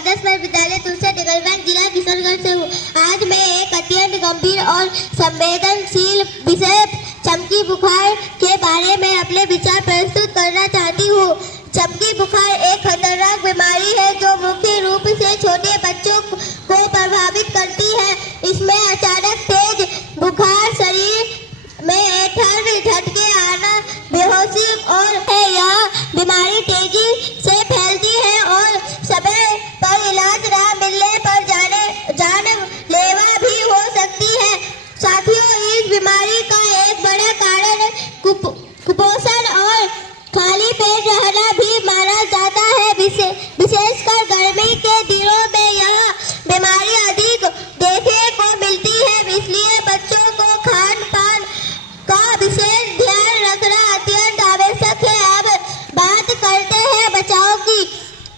आदर्श विद्यालय तुलसिया डिगलगंज जिला किशनगंज से हूँ। आज मैं एक अत्यंत गंभीर और संवेदनशील विषय चमकी बुखार के बारे में अपने विचार प्रस्तुत करना चाहती हूँ। चमकी बुखार एक खतरनाक बीमारी है जो मुख्य रूप से छोटे बच्चों को प्रभावित करती है। इसमें अचानक तेज बुखार, शरीर में ठंड, झटके आना, बेहोशी और यह बीमारी तेजी से फैलती है और समय पर इलाज न मिलने पर जानलेवा भी हो सकती है। साथियों, इस बीमारी का एक बड़ा कारण कुपोषण और खाली पेट रहना भी माना जाता है। विशेषकर गर्मी के दिनों में यह बीमारी अधिक देखने को मिलती है, इसलिए बच्चों को खान पान का विशेष ध्यान रखना अत्यंत आवश्यक है। अब बात करते हैं बचाव की।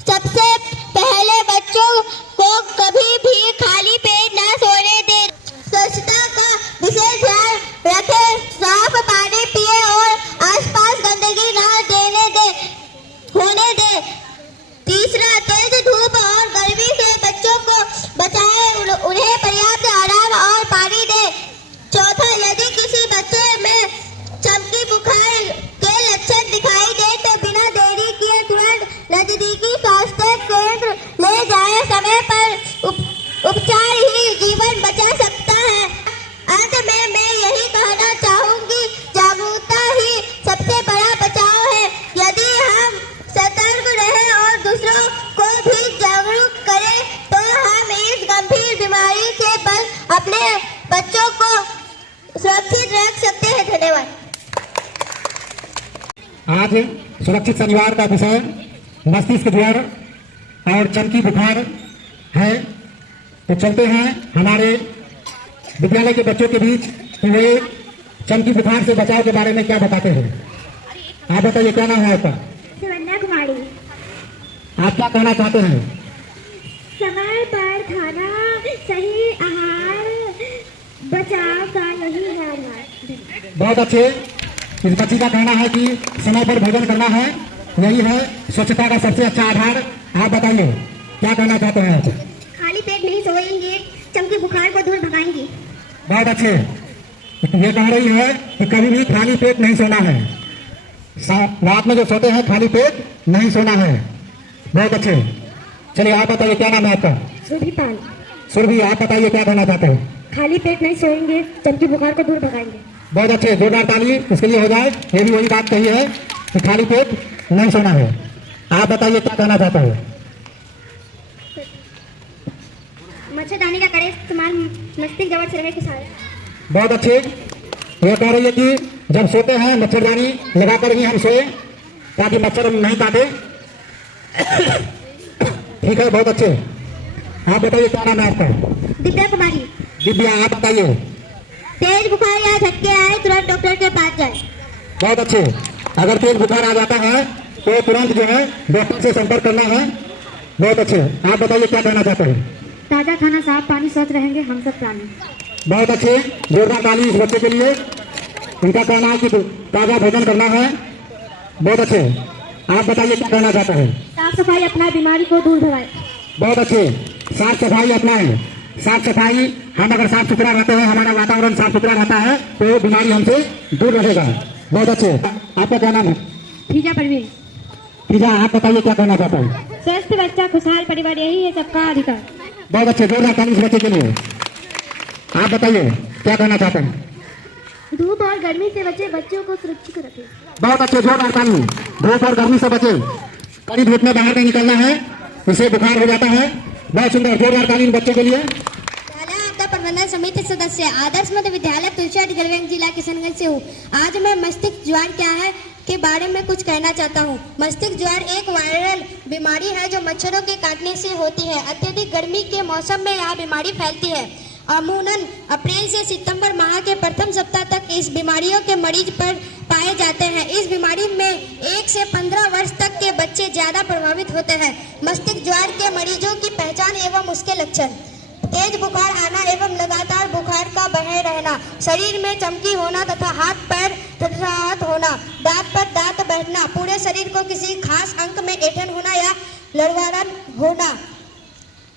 सबसे पहले बच्चों को कभी भी खाली पेट न सोने दें। स्वच्छता का विशेष ध्यान रखें, साफ पानी पिए और आसपास गंदगी न होने दें। तीसरा, तेज धूप और गर्मी से बच्चों को बचाएं, उन्हें पर्याप्त आराम और पानी दें। चौथा, यदि किसी बच्चे में चमकी बुखार के लक्षण दिखाई दे तो बिना देरी किए तुरंत नजदीकी स्वास्थ्य केंद्र ले जाएं। समय पर उपचार ही जीवन बचा सकता है। अंत में मैं यही कहना चाहूंगी, जागरूकता ही सबसे बड़ा बचाव है। यदि हम सतर्क रहें और दूसरों को भी जागरूक करें तो हम इस गंभीर बीमारी से अपने बच्चों को सुरक्षित रख सकते हैं। धन्यवाद। आज सुरक्षित शनिवार का विषय मस्तिष्क ज्वर और चमकी बुखार है। तो चलते हैं हमारे विद्यालय के बच्चों के बीच कि वे चमकी बुखार से बचाव के बारे में क्या बताते हैं। आप बताइए, क्या नाम है आपका? सुवन्ना कुमारी। आप क्या कहना चाहते हैं? समय पर खाना, सही आहार बचाव का यही है। बहुत अच्छे। इस बच्ची का कहना है कि समय पर भोजन करना है, यही है स्वच्छता का सबसे अच्छा आधार। आप बताइए, क्या कहना चाहते हैं आप? खाली पेट नहीं सोएंगे, चमकी बुखार को दूर भगाएंगे। बहुत अच्छे। ये कह रही है कि कभी भी खाली पेट नहीं सोना है। रात में जो सोते हैं खाली पेट नहीं सोना है। बहुत अच्छे। चलिए, आप बताइए, क्या नाम है आपका? सुरभि पाल। सुरभि, आप बताइए, क्या कहना चाहते हैं? खाली पेट नहीं सोएंगे, चमकी बुखार को दूर भगाएंगे। बहुत अच्छे। जोरदार ताली इसके लिए हो जाए। ये भी वही बात कही है कि खाली पेट नहीं सोना है। आप बताइए, क्या कहना चाहते हैं? मच्छरदानी का करें इस्तेमाल, मस्तिष्क ज्वर से रहे खुशहाल। बहुत अच्छे। ये कह रही है कि जब सोते हैं मच्छरदानी लगाकर ही हम सोए ताकि मच्छर नहीं काटे। ठीक है, बहुत अच्छे। आप बताइए, क्या नाम है आपका? दिव्या कुमारी। दिव्या, आप बताइए। तेज बुखार या झटके आए तुरंत डॉक्टर के पास जाए। बहुत अच्छे। अगर तेज बुखार आ जाता है तो तुरंत जो है डॉक्टर से संपर्क करना है। बहुत अच्छे। आप बताइए, क्या कहना चाहते हैं? ताजा खाना, साफ पानी, स्वस्थ रहेंगे हम सब प्राणी। बहुत अच्छे। जोरदार ताली इस बच्चे के लिए। इनका कहना है कि ताजा भोजन करना है। बहुत अच्छे। आप बताइए, क्या कहना चाहते हैं? साफ सफाई अपना, बीमारी को दूर भगाए। बहुत अच्छे। साफ सफाई अपनाएं। साफ सफाई, हम अगर साफ सुथरा रहते हैं, हमारा वातावरण साफ सुथरा रहता है तो बीमारी हमसे दूर रहेगा। बहुत अच्छे। आपका क्या नाम है? फीजा परवीन। फीजा, आप बताइए, क्या कहना चाहते हैं? स्वस्थ बच्चा, खुशहाल परिवार, यही है सबका अधिकार। बहुत अच्छे। जोरदार ताली इस बच्चे के लिए। आप बताइए, क्या कहना चाहते हैं? धूप और गर्मी से बचे, बच्चों को सुरक्षित रखें। बहुत अच्छे। जोरदार ताली। धूप और गर्मी से बचे, कड़ी धूप में बाहर नहीं निकलना है, इससे बुखार हो जाता है। बहुत सुंदर। जोरदार ताली बच्चों के लिए। आपका प्रबंधन समिति सदस्य आदर्श मध्य विद्यालय तुलसिया डिगलगंज जिला किशनगंज से हूँ। आज मैं मस्तिष्क ज्वर क्या है के बारे में कुछ कहना चाहता हूँ। मस्तिष्क ज्वर एक वायरल बीमारी है जो मच्छरों के काटने से होती है। अत्यधिक गर्मी के मौसम में यह बीमारी फैलती है। अमूमन अप्रैल से सितंबर माह के प्रथम सप्ताह तक इस बीमारियों के मरीज पर पाए जाते हैं। इस बीमारी में 1 से 15 वर्ष तक के बच्चे ज्यादा प्रभावित होते हैं। मस्तिष्क ज्वर के मरीजों की पहचान एवं उसके लक्षण: तेज बुखार आना एवं लगातार बुखार का बने रहना, शरीर में चमकी होना तथा हाथ पैर थरथराहट होना, दांत पर दांत बैठना, पूरे शरीर को किसी खास अंग में ऐंठन होना या लड़वाड़न होना,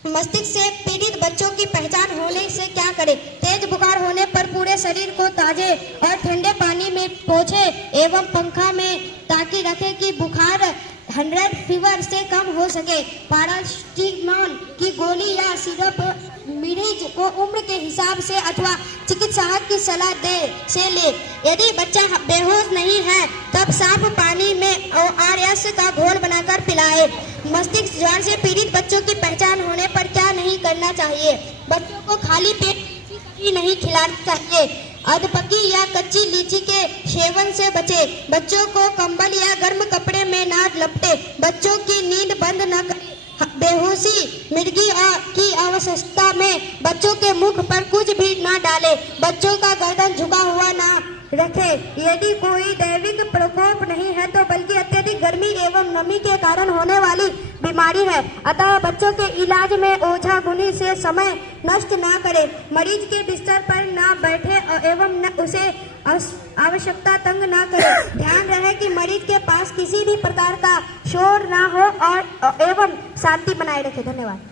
मस्तिष्क से पीड़ित बच्चों की पहचान होने से क्या करें? तेज बुखार होने पर पूरे शरीर को ताजे और ठंडे पानी में पोंछे एवं पंखा में ताकि रखें कि बुखार 100 फीवर से कम हो सके। पैरासिटामोल की गोली या सिरप मरीज को उम्र के हिसाब से अथवा चिकित्सक की सलाह दे से ले। यदि बच्चा बेहोश नहीं है तब साफ पानी में ORS का घोल बनाकर पिलाए। मस्तिष्क ज्वर से पीड़ित बच्चों की पहचान होने पर क्या नहीं करना चाहिए? बच्चों को खाली पेट कभी नहीं खिलाना चाहिए। अधपकी या कच्ची लीची के सेवन से बचे। बच्चों को कंबल या गर्म कपड़े में ना लपटे। बच्चों की नींद बंद न करें। बेहोशी मिर्गी की अवस्था में बच्चों के मुख पर कुछ भी ना डाले। बच्चों का गर्दन झुका हुआ ना रखे। यदि कोई दैविक प्रकोप नहीं है तो बल्कि अत्यधिक गर्मी एवं नमी के कारण होने वाली बीमारी है, अतः बच्चों के इलाज में ओझा गुनी से समय नष्ट ना करें। मरीज के बिस्तर पर ना बैठे एवं न उसे आवश्यकता तंग ना करें। ध्यान रहे कि मरीज के पास किसी भी प्रकार का शोर ना हो और एवं शांति बनाए रखे। धन्यवाद।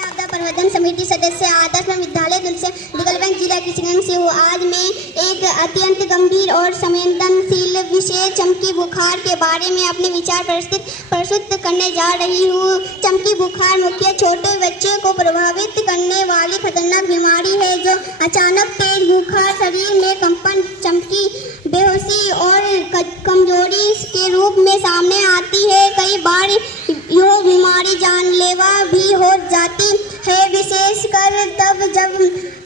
आपदा प्रबंधन समिति सदस्य आदर्श विद्यालय दिगलबंद जिला किशनगंज से हूँ। आज मैं एक अत्यंत गंभीर और संवेदनशील विषय चमकी बुखार के बारे में अपने विचार प्रस्तुत करने जा रही हूँ। चमकी बुखार मुख्य छोटे बच्चे को प्रभावित करने वाली खतरनाक बीमारी है जो अचानक तेज बुखार, शरीर में कंपन, चमकी, बेहोशी और कमजोरी के रूप में सामने आती है। कई बार यह बीमारी जानलेवा भी हो जाती है, विशेषकर तब जब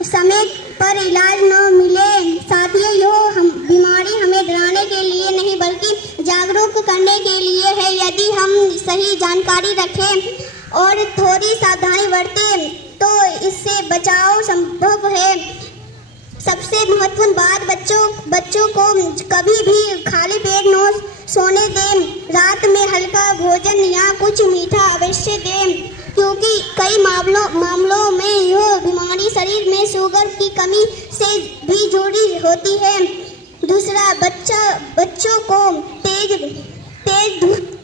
समय पर इलाज न मिले। साथियों, यह बीमारी हमें डराने के लिए नहीं बल्कि जागरूक करने के लिए है। यदि हम सही जानकारी रखें और थोड़ी सावधानी बरतें तो इससे बचाव संभव है। सबसे महत्वपूर्ण बात, बच्चों को कभी भी खाली पेट न सोने दें। रात में हल्का भोजन या कुछ मीठा अवश्य दें, क्योंकि कई मामलों में यह बीमारी शरीर में शुगर की कमी से भी जुड़ी होती है। दूसरा, बच्चों को तेज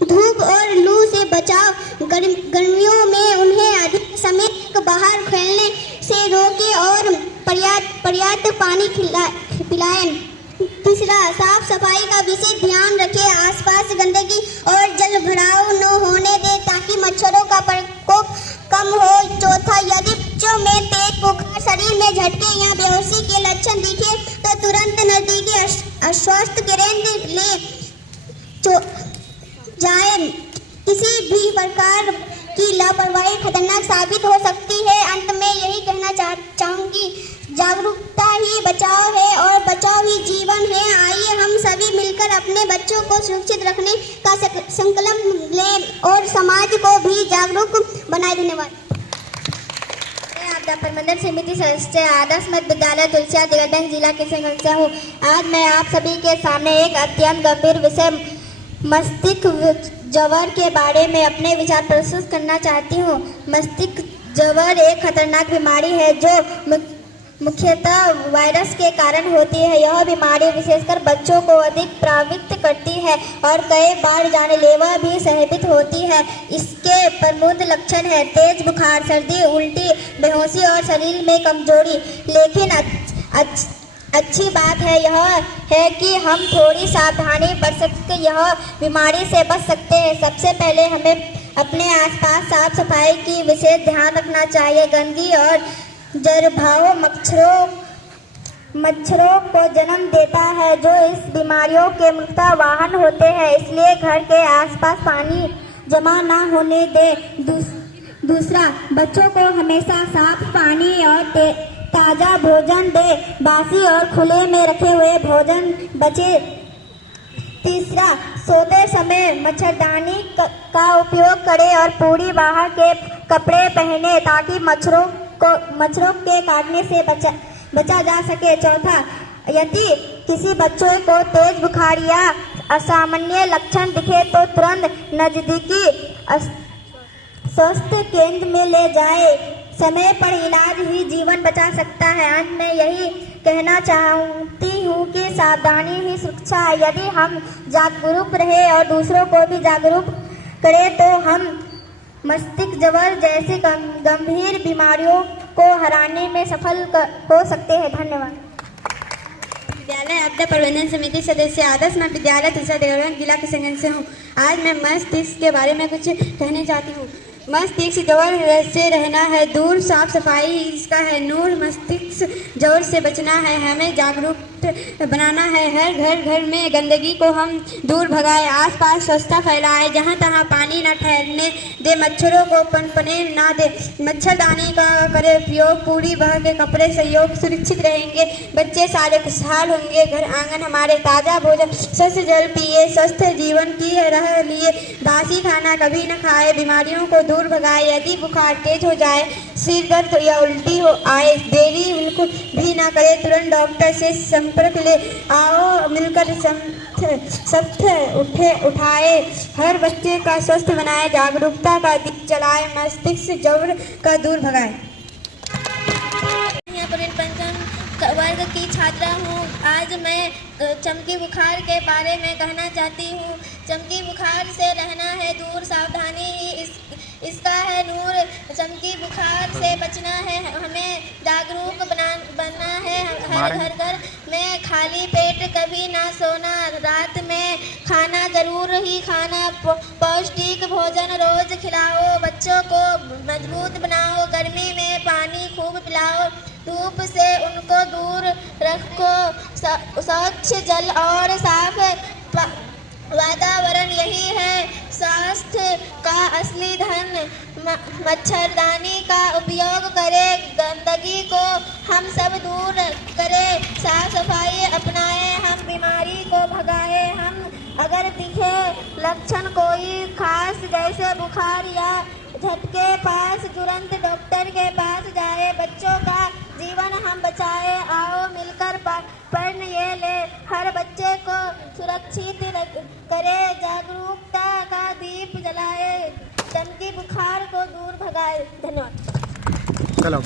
धूप और लू से बचाव। गर्मियों में उन्हें अधिक समय तक बाहर खेलने से रोकें और पर्याप्त पानी पिलाएं। तीसरा, साफ सफाई का विशेष ध्यान रखें। आसपास गंदगी और जल भराव न होने दें ताकि मच्छरों का प्रकोप कम हो। चौथा, यदि बच्चों में तेज बुखार, शरीर में झटके या बेहोशी के लक्षण दिखे तो तुरंत नजदीकी स्वास्थ्य केंद्र ले जाएं। किसी भी प्रकार की लापरवाही खतरनाक साबित हो सकती है। अंत में यही कहना चाहूंगी, जागरूकता ही बचाव है और बचाव ही जीवन है। आइए हम सभी मिलकर अपने बच्चों को सुरक्षित रखने का संकल्प लें और समाज को भी जागरूक बनाए। धन्यवाद। मैं आपदा प्रबंधन समिति सदस्य आदर्श मध्य विद्यालय तुलसिया दिगलबंद जिला किशनगंज से हूँ। आज मैं आप सभी के सामने एक अत्यंत गंभीर विषय मस्तिष्क ज्वर के बारे में अपने विचार प्रस्तुत करना चाहती हूँ। मस्तिष्क ज्वर एक खतरनाक बीमारी है जो मुख्यतः वायरस के कारण होती है। यह बीमारी विशेषकर बच्चों को अधिक प्रभावित करती है और कई बार जानलेवा भी साबित होती है। इसके प्रमुख लक्षण हैं तेज बुखार, सर्दी, उल्टी, बेहोशी और शरीर में कमजोरी। लेकिन अच्छी बात यह है कि हम थोड़ी सावधानी बरत कर यह बीमारी से बच सकते हैं। सबसे पहले हमें अपने आसपास साफ सफाई की विशेष ध्यान रखना चाहिए। गंदगी और जरभाव मच्छरों को जन्म देता है जो इस बीमारियों के मुख्य वाहन होते हैं, इसलिए घर के आसपास पानी जमा ना होने दें। दूसरा, बच्चों को हमेशा साफ पानी और ताज़ा भोजन दें। बासी और खुले में रखे हुए भोजन बचे। तीसरा, सोते समय मच्छरदानी का उपयोग करें और पूरी बाहर के कपड़े पहने ताकि मच्छरों के काटने से बचा जा सके। चौथा, यदि किसी बच्चे को तेज बुखार या असामान्य लक्षण दिखे तो तुरंत नजदीकी स्वास्थ्य केंद्र में ले जाए। समय पर इलाज ही जीवन बचा सकता है। अंत में यही कहना चाहती हूँ कि सावधानी ही सुरक्षा है। यदि हम जागरूक रहे और दूसरों को भी जागरूक करें तो हम मस्तिष्क ज्वर जैसी गंभीर बीमारियों को हराने में सफल हो सकते हैं। धन्यवाद। विद्यालय आपदा प्रबंधन समिति सदस्य आदर्श मैं विद्यालय तीसरा देवगढ़ जिला किशनगंज से हूँ। आज मैं मस्तिष्क के बारे में कुछ कहना चाहती हूँ। मस्तिष्क ज्वर से रहना है दूर, साफ सफाई इसका है नूर। मस्तिष्क ज्वर से बचना है, हमें जागरूक बनाना है। हर घर में गंदगी को हम दूर भगाए, आसपास स्वच्छता फैलाए, जहाँ तहाँ पानी न ठहरने दे, मच्छरों को पनपने ना दे, मच्छरदानी का करे उपयोग, पूरी बह के कपड़े सहयोग, सुरक्षित रहेंगे बच्चे सारे खुशहाल होंगे। घर आंगन हमारे ताज़ा भोजन, स्वच्छ जल पिए, स्वस्थ जीवन की राह लिए, बासी खाना कभी न खाए, बीमारियों को दूर भगाए। यदि बुखार तेज हो जाए, सिर दर्द या उल्टी हो आए, देरी बिल्कुल भी ना करे, तुरंत डॉक्टर से संपर्क ले। आओ मिलकर सख्त उठाए, हर बच्चे का स्वस्थ बनाए, जागरूकता का दीप जलाए, मस्तिष्क ज्वर का दूर भगाए। पंचम वर्ग की छात्रा हूँ। आज मैं चमकी बुखार के बारे में कहना चाहती हूँ। चमकी बुखार से रहना है दूर, सावधानी ही इसका है नूर। चमकी बुखार से बचना है, हमें जागरूक बनना है। हर घर में खाली पेट कभी ना सोना, रात में खाना जरूर ही खाना, पौष्टिक भोजन रोज खिलाओ, बच्चों को मजबूत बनाओ, गर्मी में पानी खूब पिलाओ, धूप से उनको दूर रखो, स्वच्छ जल और साफ वातावरण यही है स्वास्थ्य का असली धन। मच्छरदानी का उपयोग करें, गंदगी को हम सब दूर करें, साफ सफाई अपनाएं, हम बीमारी को भगाए। हम अगर दिखे लक्षण कोई खास जैसे बुखार या झटके पास तुरंत डॉक्टर के पास जाए, बच्चों का जीवन हम बचाए। आओ मिलकर पढ़ ये ले, हर बच्चे को सुरक्षित करे, जागरूकता का दीप जलाए, चमकी बुखार को दूर भगाए। धन्यवाद। चलो।